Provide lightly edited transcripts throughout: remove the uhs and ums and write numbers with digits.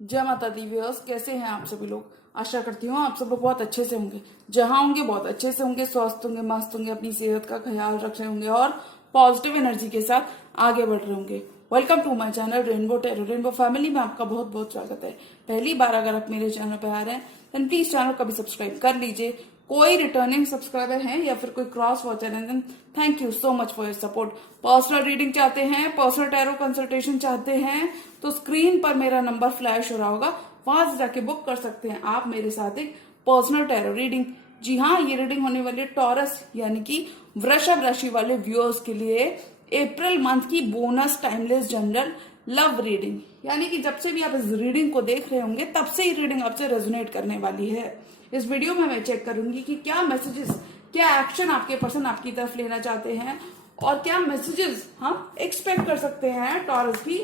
जय माता the viewers, कैसे हैं आप सभी लोग। आशा करती हूँ आप सब लोग बहुत अच्छे से होंगे। जहां होंगे बहुत अच्छे से होंगे, स्वस्थ होंगे, मस्त होंगे, अपनी सेहत का ख्याल रख रहे होंगे और पॉजिटिव एनर्जी के साथ आगे बढ़ रहे होंगे। Welcome to my channel rainbow tarot. Rainbow family में आपका बहुत बहुत स्वागत है। पहली बार अगर आप मेरे चैनल पर आ रहे हैं देन प्लीज चैनल को भी सब्सक्राइब कर लीजिए। कोई रिटर्निंग सब्सक्राइबर हैं या फिर कोई क्रॉस वॉचर है then thank you so much for your support. Personal reading चाहते हैं, पर्सनल टैरो कंसल्टेशन चाहते हैं तो स्क्रीन पर मेरा नंबर फ्लैश हो रहा होगा, वहां से जाके बुक कर सकते हैं आप मेरे साथ एक पर्सनल टैरो रीडिंग। जी हाँ, ये रीडिंग होने वाली है टॉरस यानी कि वृषभ राशि वाले व्यूअर्स के लिए अप्रैल मंथ की bonus timeless general love reading. यानी कि जब से भी आप इस रीडिंग को देख रहे होंगे तब से ही रीडिंग आपसे रेजोनेट करने वाली है। इस वीडियो में मैं चेक करूंगी कि क्या मैसेजेस, क्या एक्शन आपके पर्सन आपकी तरफ लेना चाहते हैं और क्या मैसेजेस हम एक्सपेक्ट कर सकते हैं टॉरस की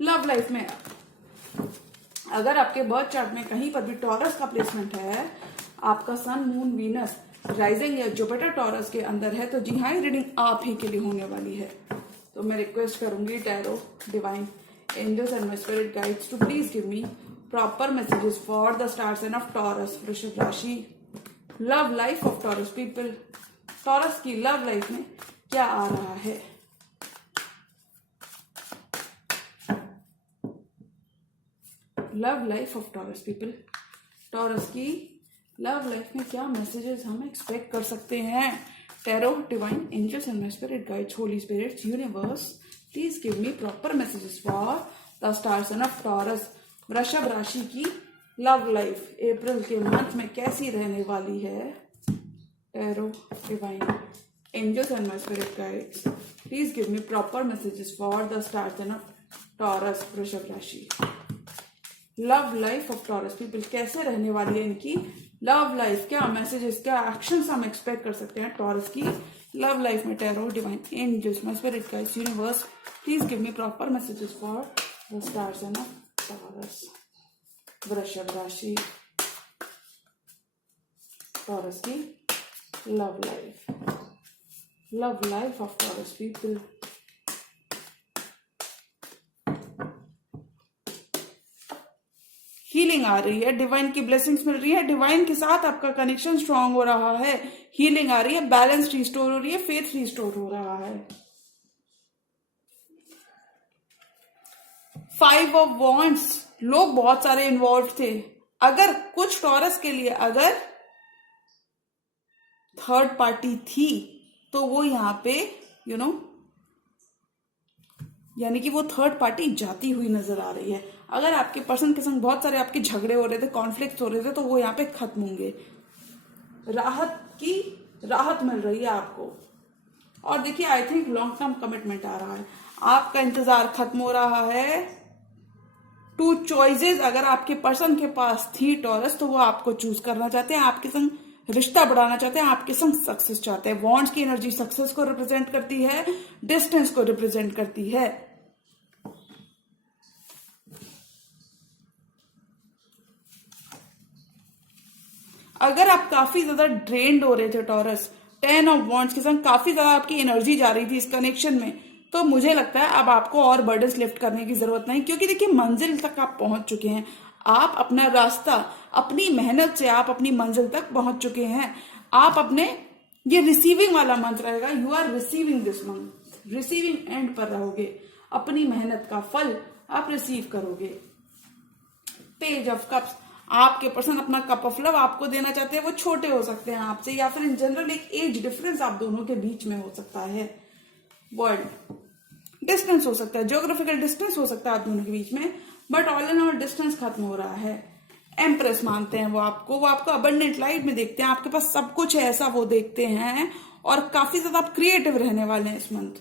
लव लाइफ में। अगर आपके बर्थ चार्ट में कहीं पर भी टॉरस का प्लेसमेंट है, आपका सन मून वीनस राइजिंग या जुपिटर टॉरस के अंदर है, तो जी हाँ, रीडिंग आप ही के लिए होने वाली है। तो मैं रिक्वेस्ट करूंगी tarot, divine angels and my spirit guides to please give me proper messages for the star sign of Taurus वृषभ राशि, love life of Taurus people. Taurus की लव लाइफ में क्या आ रहा है। Love life of Taurus people, Taurus की love life में क्या मैसेजेस हम एक्सपेक्ट कर सकते हैं। Tarot, divine angels and my spirit guides, holy spirits, universe, please give me proper messages for the star sign of Taurus वृषभ राशि की लव लाइफ अप्रैल के मंथ में कैसी रहने वाली है। Tarot, divine angels and my spirit guides, please give me proper messages for the star sign of Taurus वृषभ राशि, love life of Taurus people. कैसे रहने वाली है इनकी लव लाइफ, क्या मैसेजेस, क्या एक्शंस हम एक्सपेक्ट कर सकते हैं टॉरस की लव लाइफ में। Tarot, divine angels, my spirit guides, universe, please give me proper messages for the star sign of Taurus वृषभ राशि, टॉरस की love life of Taurus people. Healing आ रही है, डिवाइन की ब्लेसिंग्स मिल रही है, डिवाइन के साथ आपका कनेक्शन स्ट्रांग हो रहा है, हीलिंग आ रही है, बैलेंस रिस्टोर हो रही है, फेथ रिस्टोर हो रहा है। 5 ऑफ वॉन्ड्स, लोग बहुत सारे इन्वॉल्व थे। अगर कुछ टॉरस के लिए अगर थर्ड पार्टी थी तो वो यहां पे यानी कि वो थर्ड पार्टी जाती हुई नजर आ रही है। अगर आपके पर्सन के संग बहुत सारे आपके झगड़े हो रहे थे, कॉन्फ्लिक्ट हो रहे थे, तो वो यहाँ पे खत्म होंगे। राहत मिल रही है आपको। और देखिए, I think long term commitment आ रहा है, आपका इंतजार खत्म हो रहा है। 2 चॉइसेस अगर आपके पर्सन के पास थी टॉरस, तो वो आपको चूज करना चाहते हैं, आपके संग रिश्ता बढ़ाना चाहते हैं, आपके संग सक्सेस चाहते हैं। वॉन्ड्स की एनर्जी सक्सेस को रिप्रेजेंट करती है, डिस्टेंस को रिप्रेजेंट करती है। अगर आप काफी ज्यादा ड्रेन्ड हो रहे थे टॉरस, 10 ऑफ वॉन्ड्स के संग काफी ज्यादा आपकी एनर्जी जा रही थी इस कनेक्शन में, तो मुझे लगता है अब आपको और बर्डन्स लिफ्ट करने की जरूरत नहीं, क्योंकि देखिए मंजिल तक आप पहुंच चुके हैं। आप अपना रास्ता, अपनी मेहनत से आप अपनी मंजिल तक पहुंच चुके हैं। आप अपने, ये रिसीविंग वाला मंथ रहेगा, you are receiving this month, receiving end पर रहोगे, अपनी मेहनत का फल आप रिसीव करोगे। पेज ऑफ कप्स, आपके पर्सन अपना कप ऑफ लव आपको देना चाहते हैं, वो छोटे हो सकते हैं आपसे, या फिर इन जनरल एक एज डिफरेंस आप दोनों के बीच में हो सकता है। वर्ल्ड डिस्टेंस हो सकता है, ज्योग्राफिकल डिस्टेंस हो सकता है आप दोनों के बीच में, but all in all distance खत्म हो रहा है। एम्प्रेस मानते हैं वो आपको अबंडेंट लाइफ में देखते हैं, आपके पास सब कुछ है ऐसा वो देखते हैं, और काफी ज्यादा आप क्रिएटिव रहने वाले हैं इस मंथ।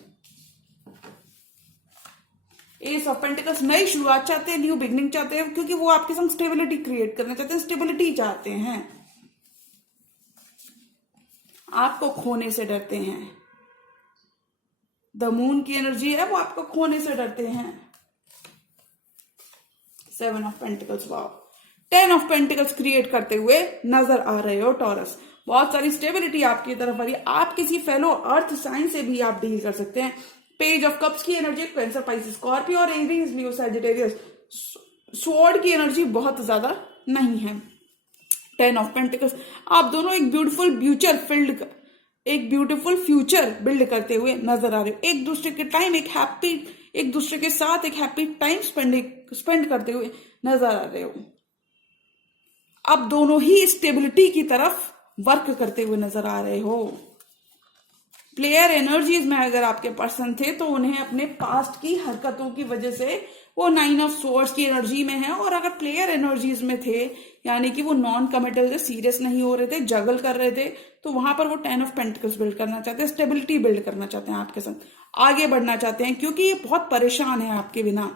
एस ऑफ पेंटिकल्स, नई शुरुआत चाहते हैं, न्यू बिगनिंग चाहते हैं, क्योंकि वो आपके संग स्टेबिलिटी क्रिएट करना चाहते हैं, स्टेबिलिटी चाहते हैं। आपको खोने से डरते हैं, द मून की एनर्जी है, वो आपको खोने से डरते हैं। 7 of pentacles, wow, 10 of pentacles create करते हुए नजर आ रहे हो टॉरस। बहुत सारी स्टेबिलिटी आपकी तरफ आ रही है। आप किसी फेलो अर्थ साइन से भी आप डील कर सकते हैं। पेज ऑफ कप्स की एनर्जी, कैंसर, पाइसेस, स्कॉर्पियो और एरीज, लियो, सैजिटेरियस, स्वॉर्ड की एनर्जी बहुत ज्यादा नहीं है। 10 ऑफ पेंटिकल्स, आप दोनों एक ब्यूटीफुल फ्यूचर बिल्ड करते हुए नजर आ रहे हो। एक दूसरे के साथ एक हैप्पी टाइम स्पेंड करते हुए नजर आ रहे हो। आप दोनों ही स्टेबिलिटी की तरफ वर्क करते हुए नजर आ रहे हो। प्लेयर एनर्जीज में अगर आपके पर्सन थे तो उन्हें अपने पास्ट की हरकतों की वजह से वो 9 ऑफ सोर्ड्स की एनर्जी में है, और अगर प्लेयर एनर्जीज में थे यानी कि वो नॉन कमिटल थे, सीरियस नहीं हो रहे थे, जगल कर रहे थे, तो वहां पर वो 10 ऑफ पेंटिकल्स बिल्ड करना चाहते हैं, स्टेबिलिटी बिल्ड करना चाहते हैं आपके साथ, आगे बढ़ना चाहते हैं, क्योंकि ये बहुत परेशान है आपके बिना।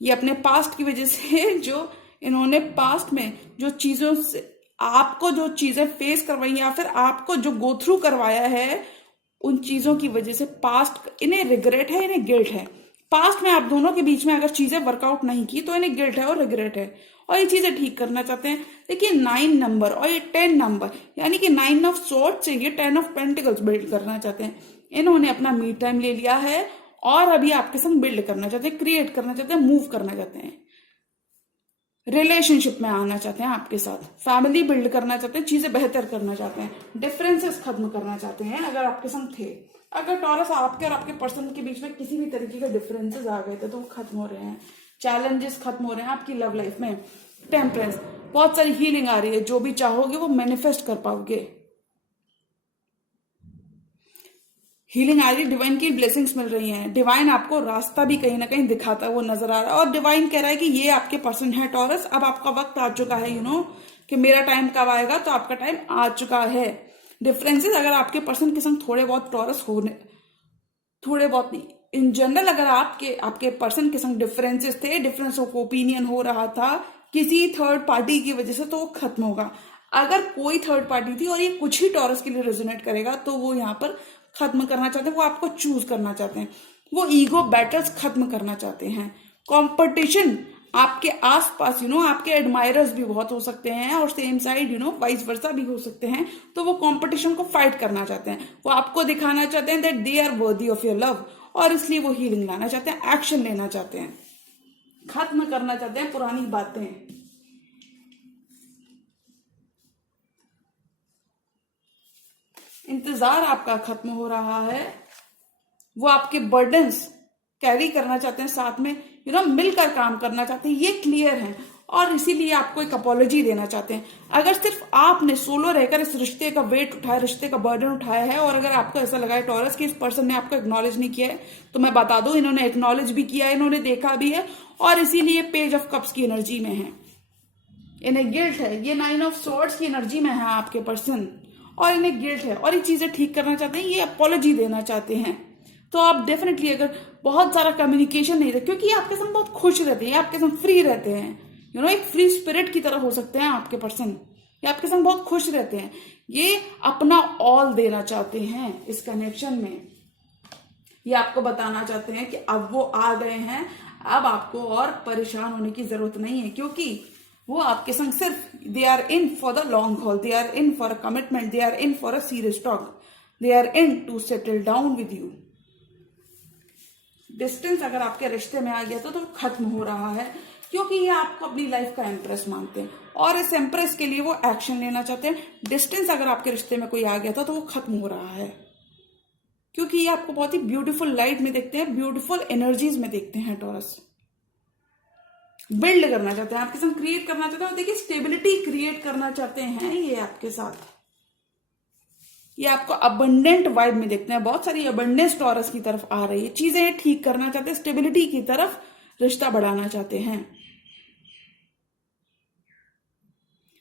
ये अपने पास्ट की वजह से जो इन्होंने पास्ट में जो चीजों से आपको जो चीजें फेस करवाई या फिर आपको जो गो थ्रू करवाया है, उन चीजों की वजह से पास्ट इन्हें रिग्रेट है, इन्हें गिल्ट है। पास्ट में आप दोनों के बीच में अगर चीजें वर्कआउट नहीं की तो इन्हें गिल्ट है और रिग्रेट है, और ये चीजें ठीक करना चाहते हैं। देखिए 9 नंबर और ये 10 नंबर यानी कि 9 ऑफ सोर्ड्स से ये 10 ऑफ पेंटिकल्स बिल्ड करना चाहते हैं। इन्होंने अपना मी टाइम ले लिया है और अभी आपके संग बिल्ड करना चाहते हैं, क्रिएट करना चाहते हैं, मूव करना चाहते हैं, रिलेशनशिप में आना चाहते हैं आपके साथ, फैमिली बिल्ड करना चाहते हैं, चीजें बेहतर करना चाहते हैं, डिफरेंसेस खत्म करना चाहते हैं। अगर आपके संग थे, अगर टॉरस आपके और आपके पर्सन के बीच में किसी भी तरीके के डिफरेंसेस आ गए थे तो वो खत्म हो रहे हैं, चैलेंजेस खत्म हो रहे हैं आपकी लव लाइफ में। टेम्परेंस, बहुत सारी हीलिंग आ रही है, जो भी चाहोगे वो मैनिफेस्ट कर पाओगे। हीलिंग आ रही है, डिवाइन की ब्लेसिंग्स मिल रही हैं, डिवाइन आपको रास्ता भी कहीं ना कहीं दिखाता हुआ नजर आ रहा है, और डिवाइन कह रहा है कि ये आपके पर्सन है टॉरस, अब आपका वक्त आ चुका है, कि मेरा टाइम कब आएगा, तो आपका टाइम आ चुका है। डिफरेंसेस अगर आपके पर्सन के संग थोड़े बहुत टॉरस होने, थोड़े बहुत नहीं, इन जनरल अगर आपके पर्सन के संग डिफरेंसेस थे, डिफरेंस ऑफ ओपिनियन हो रहा था किसी थर्ड पार्टी की वजह से, तो वो खत्म होगा। अगर कोई थर्ड पार्टी थी और ये कुछ ही टॉरस के लिए रेजोनेट करेगा तो वो यहाँ पर खत्म करना चाहते हैं, वो आपको चूज करना चाहते हैं, वो ईगो बैटल्स खत्म करना चाहते हैं। कंपटीशन आपके आसपास आपके एडमायरर्स भी बहुत हो सकते हैं, और सेम साइड वाइस वर्सा भी हो सकते हैं, तो वो कंपटीशन को फाइट करना चाहते हैं, वो आपको दिखाना चाहते हैं that they are worthy of your love, और इसलिए वो हीलिंग लाना चाहते हैं, एक्शन लेना चाहते हैं, खत्म करना चाहते हैं पुरानी बातें। इंतजार आपका खत्म हो रहा है, वो आपके बर्डन्स कैरी करना चाहते हैं, साथ में मिलकर काम करना चाहते हैं, ये क्लियर है, और इसीलिए आपको एक अपॉलॉजी देना चाहते हैं। अगर सिर्फ आपने सोलो रहकर इस रिश्ते का वेट उठाया, रिश्ते का बर्डन उठाया है, और अगर आपको ऐसा लगा है टॉरस कि इस पर्सन ने आपको एक्नॉलेज नहीं किया है, तो मैं बता दूं इन्होंने एक्नॉलेज भी किया है, इन्होंने देखा भी है, और इसीलिए पेज ऑफ कप्स की एनर्जी में है, इन्हें गिल्ट है, ये 9 ऑफ सोर्ड्स की एनर्जी में है आपके पर्सन, और इन्हें गिल्ट है, और ये चीजें ठीक करना चाहते हैं, ये अपॉलॉजी देना चाहते हैं। तो आप डेफिनेटली अगर बहुत सारा कम्युनिकेशन नहीं रहे, क्योंकि आपके संग बहुत खुश रहते हैं, आपके संग फ्री रहते हैं, एक फ्री स्पिरिट की तरह हो सकते हैं आपके पर्सन, ये आपके संग बहुत खुश रहते हैं, ये अपना ऑल देना चाहते हैं इस कनेक्शन में। ये आपको बताना चाहते हैं कि अब वो आ गए हैं, अब आपको और परेशान होने की जरूरत नहीं है, क्योंकि वो आपके संग सिर्फ they are in for the long haul, they are in for a commitment, they are in for a serious talk, they are in to settle down with you. Distance अगर आपके रिश्ते में आ गया तो खत्म हो रहा है, क्योंकि ये आपको अपनी लाइफ का एम्प्रेस मानते हैं, और इस एम्प्रेस के लिए वो एक्शन लेना चाहते हैं। डिस्टेंस अगर आपके रिश्ते में कोई आ गया था तो वो खत्म हो रहा है, क्योंकि ये आपको बहुत ही ब्यूटीफुल लाइट में देखते हैं, ब्यूटीफुल एनर्जीज में देखते हैं। टॉरस बिल्ड करना चाहते हैं आपके साथ, क्रिएट करना चाहते हैं, और देखिए स्टेबिलिटी क्रिएट करना चाहते हैं ये आपके साथ। ये आपको अबंडेंट वाइब में देखते हैं, बहुत सारी अबंडेंस टॉरस की तरफ आ रही है, चीजें ठीक करना चाहते हैं, स्टेबिलिटी की तरफ रिश्ता बढ़ाना चाहते हैं।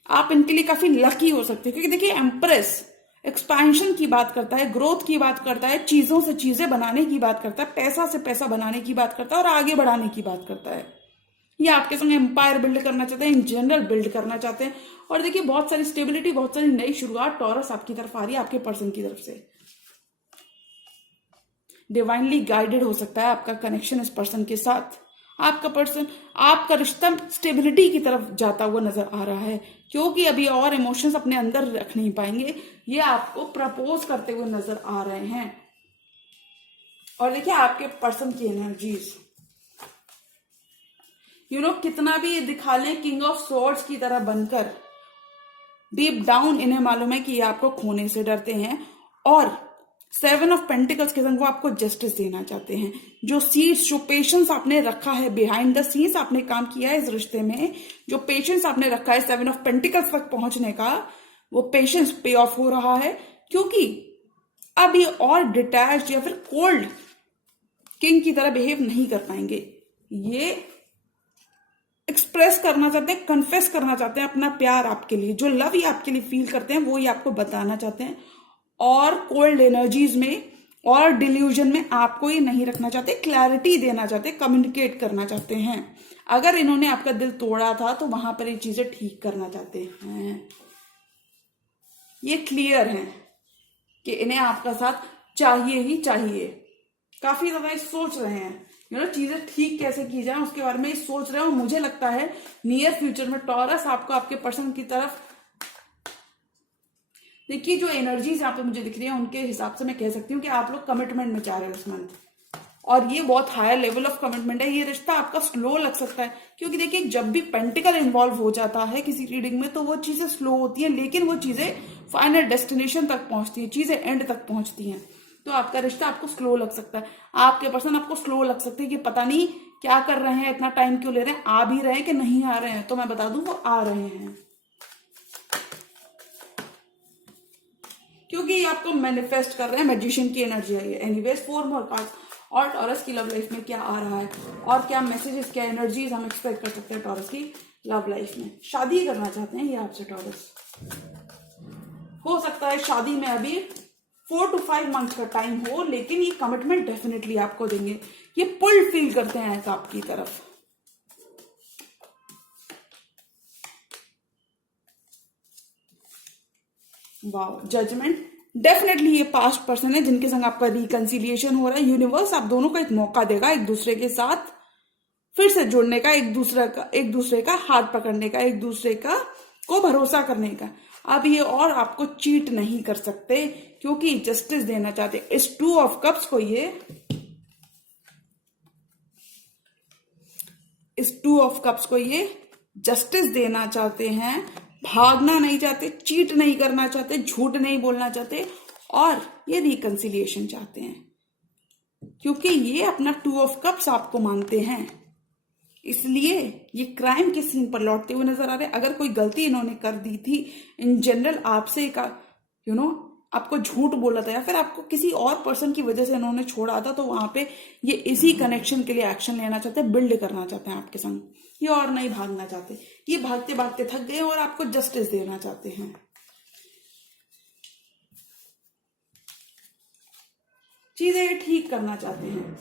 आप इनके लिए काफी लकी हो सकते हैं, क्योंकि देखिए एम्प्रेस एक्सपेंशन की बात करता है, ग्रोथ की बात करता है, चीजों से चीजें बनाने की बात करता है, पैसा से पैसा बनाने की बात करता है, और आगे बढ़ाने की बात करता है। ये आपके संग एम्पायर बिल्ड करना चाहते हैं, इन जनरल बिल्ड करना चाहते हैं, और देखिए बहुत सारी स्टेबिलिटी, बहुत सारी नई शुरुआत टॉरस आपकी तरफ आ रही है, आपके पर्सन की तरफ से। डिवाइनली गाइडेड हो सकता है आपका कनेक्शन इस पर्सन के साथ, आपका पर्सन, आपका रिश्ता स्टेबिलिटी की तरफ जाता हुआ नजर आ रहा है, क्योंकि अभी और इमोशंस अपने अंदर रख नहीं पाएंगे, ये आपको प्रपोज करते हुए नजर आ रहे हैं। और देखिए आपके पर्सन की एनर्जीज, कितना भी ये दिखा लें किंग ऑफ स्वॉर्ड्स की तरह बनकर, डीप डाउन इन्हें मालूम है कि ये आपको खोने से डरते हैं। और 7 ऑफ पेंटिकल्स के संग वो आपको जस्टिस देना चाहते हैं। जो सीड्स, जो पेशेंस आपने रखा है, बिहाइंड द सीन्स आपने काम किया है इस रिश्ते में, जो पेशेंस आपने रखा है 7 ऑफ पेंटिकल्स तक पहुंचने का, वो पेशेंस पे ऑफ हो रहा है। क्योंकि अब ये और डिटैच्ड या फिर कोल्ड किंग की तरह बिहेव नहीं कर पाएंगे। ये एक्सप्रेस करना चाहते हैं, कन्फेस करना चाहते हैं अपना प्यार आपके लिए, जो लव ये आपके लिए फील करते हैं वो ये आपको बताना चाहते हैं। और कोल्ड एनर्जीज में और डिल्यूजन में आपको ये नहीं रखना चाहते, क्लैरिटी देना चाहते, कम्युनिकेट करना चाहते हैं। अगर इन्होंने आपका दिल तोड़ा था तो वहां पर ये चीजें ठीक करना चाहते हैं। ये क्लियर है कि इन्हें आपका साथ चाहिए ही चाहिए। काफी ज्यादा सोच रहे हैं चीजें ठीक कैसे की जाए उसके बारे में सोच रहे हैं। और मुझे लगता है नियर फ्यूचर में टॉरस आपको आपके पर्सन की तरफ, देखिए जो एनर्जीज यहाँ पे मुझे दिख रही है उनके हिसाब से मैं कह सकती हूँ कि आप लोग कमिटमेंट में चाह रहे हो इस मंथ, और ये बहुत हायर लेवल ऑफ कमिटमेंट है। ये रिश्ता आपका स्लो लग सकता है क्योंकि देखिए जब भी पेंटिकल इन्वॉल्व हो जाता है किसी रीडिंग में तो वो चीजें स्लो होती हैं, लेकिन वो चीजें फाइनल डेस्टिनेशन तक पहुंचती है, चीजें एंड तक पहुंचती हैं। तो आपका रिश्ता आपको स्लो लग सकता है, आपके पर्सन आपको स्लो लग सकते हैं कि पता नहीं क्या कर रहे हैं, इतना टाइम क्यों ले रहे हैं, आ भी रहे हैं कि नहीं आ रहे हैं। तो मैं बता दूं वो आ रहे हैं क्योंकि ये आपको मैनिफेस्ट कर रहे हैं। मैजिशियन की एनर्जी है ये। Anyways 4 more cards. और टॉरस की लव लाइफ में क्या आ रहा है और क्या मैसेजेस, क्या एनर्जीज हम एक्सपेक्ट कर सकते हैं टॉरस की लव लाइफ में। शादी करना चाहते हैं ये आपसे टॉरस, हो सकता है शादी में अभी 4 to 5 मंथ का टाइम हो, लेकिन ये कमिटमेंट डेफिनेटली आपको देंगे। ये पुल फील करते हैं ऐसा आपकी तरफ। Wow, judgement. डेफिनेटली ये पास्ट पर्सन है जिनके संग आपका रिकंसिलिएशन हो रहा है। यूनिवर्स आप दोनों को एक मौका देगा एक दूसरे के साथ फिर से जुड़ने का, एक दूसरे का हाथ पकड़ने का, एक दूसरे का को भरोसा करने का। अब ये और आपको चीट नहीं कर सकते क्योंकि जस्टिस देना चाहते। इस 2 ऑफ कप्स को ये जस्टिस देना चाहते हैं, भागना नहीं चाहते, चीट नहीं करना चाहते, झूठ नहीं बोलना चाहते, और ये रिकंसिलिएशन चाहते हैं क्योंकि ये अपना 2 ऑफ कप्स आपको मानते हैं। इसलिए ये क्राइम के सीन पर लौटते हुए नजर आ रहे हैं। अगर कोई गलती इन्होंने कर दी थी इन जनरल आपसे का आपको झूठ बोला था या फिर आपको किसी और पर्सन की वजह से इन्होंने छोड़ा था, तो वहां पे ये इसी कनेक्शन के लिए एक्शन लेना चाहते हैं, बिल्ड करना चाहते हैं आपके संग। ये और नहीं भागना चाहते, ये भागते भागते थक गए और आपको जस्टिस देना चाहते हैं। चीजें ठीक करना चाहते हैं।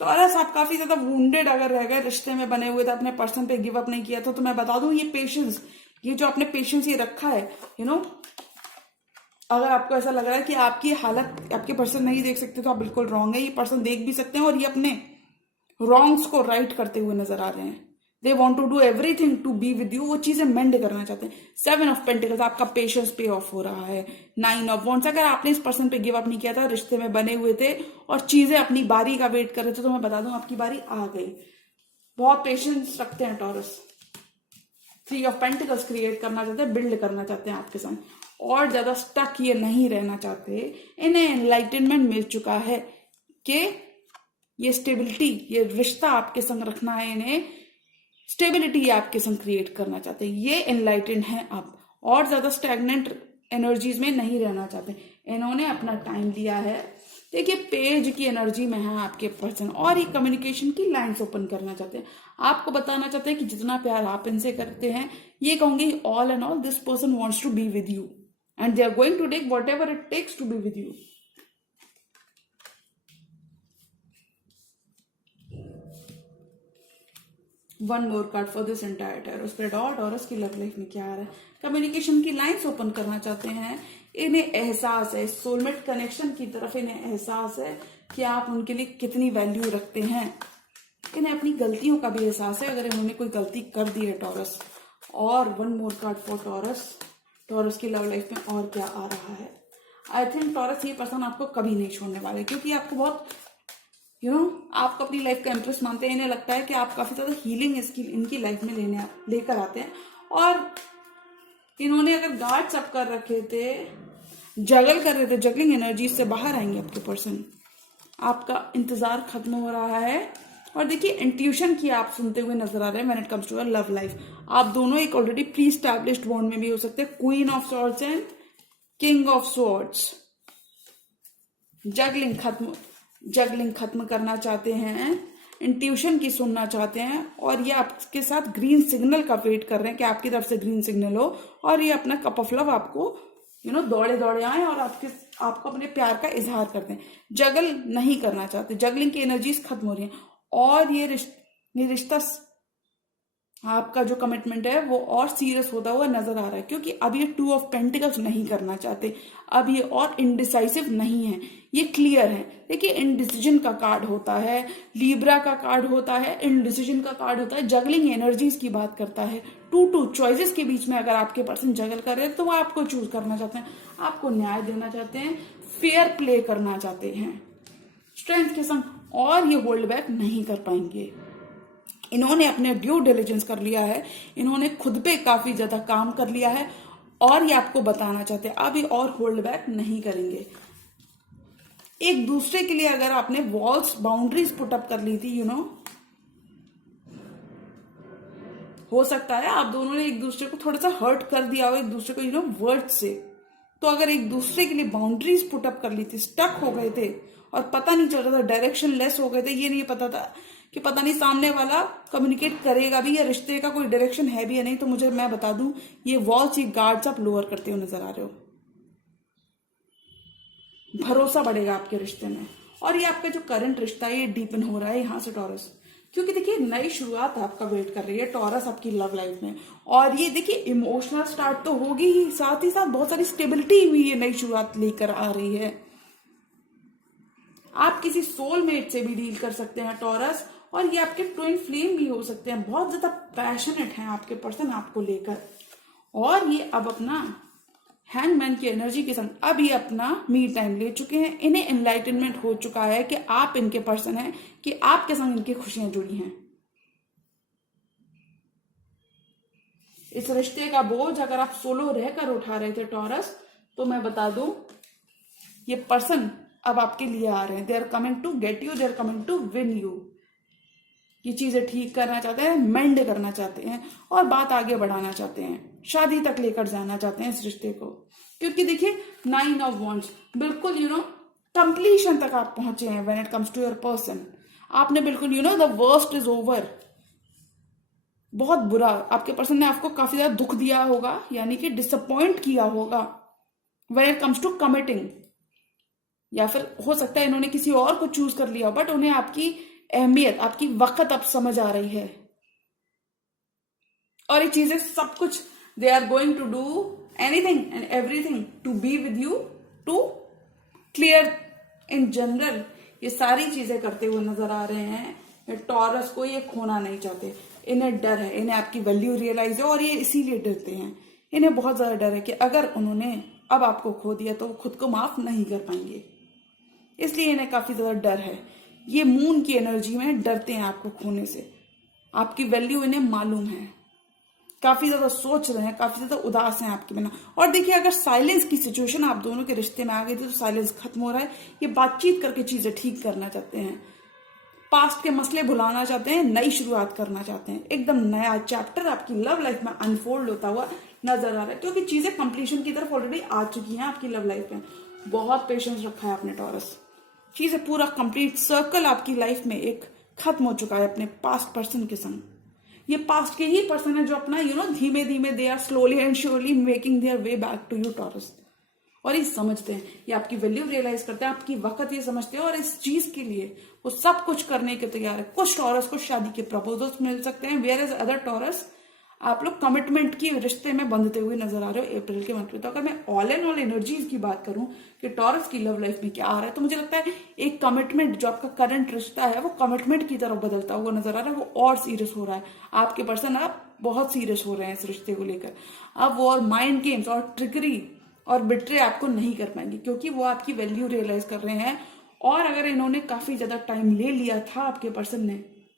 टॉरस आप काफी ज्यादा वुंडेड अगर रह गए, रिश्ते में बने हुए थे, अपने पर्सन पे गिव अप नहीं किया था, तो मैं बता दूं ये पेशेंस, ये जो आपने पेशेंस ये रखा है अगर आपको ऐसा लग रहा है कि आपकी हालत आपके पर्सन नहीं देख सकते तो आप बिल्कुल रॉन्ग है। ये पर्सन देख भी सकते हैं और ये अपने रॉन्ग्स को राइट करते हुए नजर आ रहे हैं। They want to do everything to be with you, वो चीजें मेंड करना चाहते हैं। 7 ऑफ पेंटिकल्स आपका पेशेंस पे ऑफ हो रहा है। 9 ऑफ वॉन्ड्स, अगर आपने इस पर्सन पे गिव अप नहीं किया था, रिश्ते में बने हुए थे और चीजें अपनी बारी का वेट कर रहे थे, तो मैं बता दूं आपकी बारी आ गई। बहुत पेशेंस रखते हैं टॉरस। 3 ऑफ पेंटिकल्स क्रिएट करना चाहते हैं, बिल्ड करना चाहते हैं आपके साथ, और ज्यादा स्टक ये नहीं रहना चाहते। इन्हें एनलाइटनमेंट मिल चुका है कि ये स्टेबिलिटी, ये रिश्ता आपके संग रखना है, इन्हें स्टेबिलिटी आपके संग क्रिएट करना चाहते हैं। ये एनलाइटेंड है अब, और ज्यादा स्टैग्नेंट एनर्जीज में नहीं रहना चाहते। इन्होंने अपना टाइम लिया है। देखिए पेज की एनर्जी में है आपके पर्सन, और ये कम्युनिकेशन की लाइंस ओपन करना चाहते हैं। आपको बताना चाहते हैं कि जितना प्यार आप इनसे करते हैं, ये कहूंगे all and all this person wants to be with you and they are going to take whatever it takes to be with you. One more card for this entire tarot spread. और Taurus की love life में क्या आ रहा है? Communication की lines open करना चाहते हैं। इन्हें एहसास है, सोलमेट कनेक्शन की तरफ इन्हें एहसास है कि आप उनके लिए कितनी वैल्यू रखते हैं। इन्हें अपनी गलतियों का भी एहसास है, अगर इन्होंने कोई गलती कर दी है टॉरस। और 1 मोर कार्ड फॉर टॉरस। टॉरस की लव लाइफ में और क्या आ रहा है? आई थिंक टॉरस ये पर्सन आपको कभी नहीं छोड़ने वाले, क्योंकि आपको बहुत आपको अपनी लाइफ का इंटरेस्ट मानते हैं, इन्हें लगता है कि आप काफी ज्यादा हीलिंग स्किल इनकी लाइफ में लेकर आते हैं। और इन्होंने अगर गार्ड्स अप कर रखे थे, जगल कर रहे थे, जगलिंग एनर्जी से बाहर आएंगे आपके पर्सन। आपका इंतजार खत्म हो रहा है। और देखिए इंट्यूशन की आप सुनते हुए नजर आ रहे हैं when it comes to love life. आप दोनों एक ऑलरेडी प्री स्टैब्लिश्ड बॉन्ड में भी हो सकते हैं। Queen of swords and king of swords. Juggling खत्म करना चाहते हैं, इंट्यूशन की सुनना चाहते हैं, और ये आपके साथ ग्रीन सिग्नल का वेट कर रहे हैं कि आपकी तरफ से ग्रीन सिग्नल हो और ये अपना कप ऑफ लव आपको दौड़े दौड़े आए और आपको अपने प्यार का इजहार करते हैं। जगल नहीं करना चाहते, जगलिंग की एनर्जीज खत्म हो रही हैं और ये रिश्ता आपका जो कमिटमेंट है वो और सीरियस होता हुआ नजर आ रहा है, क्योंकि अब ये 2 ऑफ पेंटिकल्स नहीं करना चाहते। अब ये और इनडिसाइसिव नहीं है, ये क्लियर है। देखिए इनडिसीजन का कार्ड होता है, लीब्रा का कार्ड होता है, इनडिसीजन का कार्ड होता है, जगलिंग एनर्जीज की बात करता है। 2 चॉइसेस के बीच में अगर आपके पर्सन जगल कर रहे हैं तो वो आपको चूज करना चाहते हैं, आपको न्याय देना चाहते हैं, फेयर प्ले करना चाहते हैं स्ट्रेंथ के संग, और ये होल्ड बैक नहीं कर पाएंगे। इन्होंने अपने ड्यू डिलिजेंस कर लिया है, इन्होंने खुद पे काफी ज्यादा काम कर लिया है और ये आपको बताना चाहते हैं अब ये और होल्ड बैक नहीं करेंगे। एक दूसरे के लिए अगर आपने वॉल्स बाउंड्रीज पुट अप कर ली थी, हो सकता है आप दोनों ने एक दूसरे को थोड़ा सा हर्ट कर दिया हो, एक दूसरे को वर्ड से। तो अगर एक दूसरे के लिए बाउंड्रीज पुट अप कर ली थी, स्टक हो गए थे और पता नहीं चल रहा था, डायरेक्शन लेस हो गए थे, ये नहीं पता था कि पता नहीं सामने वाला कम्युनिकेट करेगा भी या रिश्ते का कोई डायरेक्शन है भी या नहीं, तो मैं बता दूं ये वॉल्स, ये गार्ड्स आप लोअर करते हुए नजर आ रहे हो। भरोसा बढ़ेगा आपके रिश्ते में और ये आपका जो करंट रिश्ता है ये डीपन हो रहा है यहाँ से टॉरस, क्योंकि देखिए नई शुरुआत आपका वेट कर रही है टॉरस आपकी लव लाइफ में। और ये देखिए इमोशनल स्टार्ट तो होगी ही साथ बहुत सारी स्टेबिलिटी भी ये नई शुरुआत लेकर आ रही है। आप किसी सोलमेट से भी डील कर सकते हैं टॉरस, और ये आपके ट्विन फ्लेम भी हो सकते हैं। बहुत ज्यादा पैशनेट हैं आपके पर्सन आपको लेकर, और ये अब अपना हैंगमैन की एनर्जी के संग अब ये अपना मी टाइम ले चुके हैं। इन्हें एनलाइटनमेंट हो चुका है कि आप इनके पर्सन हैं, कि आपके संग इनकी खुशियां जुड़ी हैं। इस रिश्ते का बोझ अगर आप सोलो रहकर उठा रहे थे टॉरस, तो मैं बता दूं ये पर्सन अब आपके लिए आ रहे हैं। They are coming to get you, they are coming to win you. ये चीजें ठीक करना चाहते हैं, मेंड करना चाहते हैं और बात आगे बढ़ाना चाहते हैं, शादी तक लेकर जाना चाहते हैं इस रिश्ते को। क्योंकि देखिए 9 ऑफ वॉन्ड्स बिल्कुल कंप्लीशन तक आप पहुंचे हैं when it comes to your person. आपने बिल्कुल द वर्स्ट इज ओवर। बहुत बुरा आपके पर्सन ने आपको काफी ज्यादा दुख दिया होगा, यानी कि डिसअपॉइंट किया होगा when it comes to committing, या फिर हो सकता है इन्होंने किसी और को चूज कर लिया, बट उन्हें आपकी अहमियत, आपकी वक्त अब समझ आ रही है। और ये चीजें सब कुछ they are going to do anything and everything to be with you, to clear in general. ये सारी चीजें करते हुए नजर आ रहे हैं। टॉरस को ये खोना नहीं चाहते, इन्हें डर है, इन्हें आपकी वैल्यू रियलाइज है और ये इसीलिए डरते हैं। इन्हें बहुत ज्यादा डर है कि अगर उन्होंने अब आपको खो दिया तो वो खुद को माफ नहीं कर पाएंगे, इसलिए इन्हें काफी ज्यादा डर है। ये मून की एनर्जी में डरते हैं आपको खोने से। आपकी वैल्यू इन्हें मालूम है, काफी ज्यादा सोच रहे हैं, काफी ज्यादा उदास हैं आपके बिना। और देखिए अगर साइलेंस की सिचुएशन आप दोनों के रिश्ते में आ गई थी तो साइलेंस खत्म हो रहा है। ये बातचीत करके चीजें ठीक करना चाहते हैं, पास्ट के मसले भुलाना चाहते हैं, नई शुरुआत करना चाहते हैं। एकदम नया चैप्टर आपकी लव लाइफ में अनफोल्ड होता हुआ नजर आ रहा है, क्योंकि चीजें कंप्लीशन की तरफ ऑलरेडी आ चुकी हैं आपकी लव लाइफ में। बहुत पेशेंस रखा है आपने टॉरस, चीजें पूरा कंप्लीट सर्कल आपकी लाइफ में एक खत्म हो चुका है अपने पास्ट पर्सन के संग। ये पास्ट के ही पर्सन है जो अपना धीमे धीमे they are slowly and surely making their way back to you Taurus. और ये समझते हैं, ये आपकी वैल्यू रियलाइज करते हैं, आपकी वक्त ये समझते हैं और इस चीज के लिए वो सब कुछ करने के तैयार है। कुछ टॉरस को शादी के प्रपोजल्स मिल सकते हैं, वेयर एज अदर टॉरस आप लोग कमिटमेंट की रिश्ते में बंधते हुए नजर आ रहे हो अप्रैल के मंथ में। तो अगर मैं ऑल एंड ऑल एनर्जीज की बात करूं कि टॉरस की लव लाइफ में क्या आ रहा है, तो मुझे लगता है एक कमिटमेंट, जो आपका करंट रिश्ता है वो कमिटमेंट की तरफ बदलता हुआ नजर आ रहा है, वो और सीरियस हो रहा है। आपके पर्सन अब बहुत सीरियस हो रहे हैं इस रिश्ते को लेकर। अब वो और माइंड गेम्स और ट्रिकरी और बिट्रे आपको नहीं कर पाएंगे, क्योंकि वो आपकी वैल्यू रियलाइज कर रहे हैं और अगर इन्होंने काफी ज्यादा टाइम ले लिया था आपके पर्सन ने,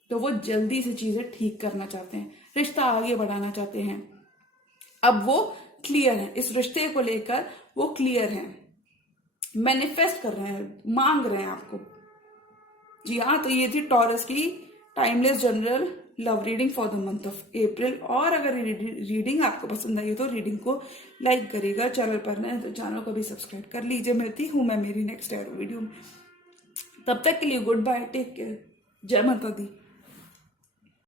तो वो जल्दी से चीजें ठीक करना चाहते हैं, रिश्ता आगे बढ़ाना चाहते हैं। अब वो क्लियर है, इस रिश्ते को लेकर वो क्लियर है, मैनिफेस्ट कर रहे हैं, मांग रहे हैं आपको। जी हाँ, तो ये थी टॉरस की timeless general love reading for the month of April. और अगर रीडिंग आपको पसंद आई तो रीडिंग को लाइक करिएगा, चैनल पर नए तो चैनल को भी सब्सक्राइब कर लीजिए। मिलती हूँ मैं मेरी नेक्स्ट वीडियो में, तब तक के लिए गुड बाय, टेक केयर, जय माता दी।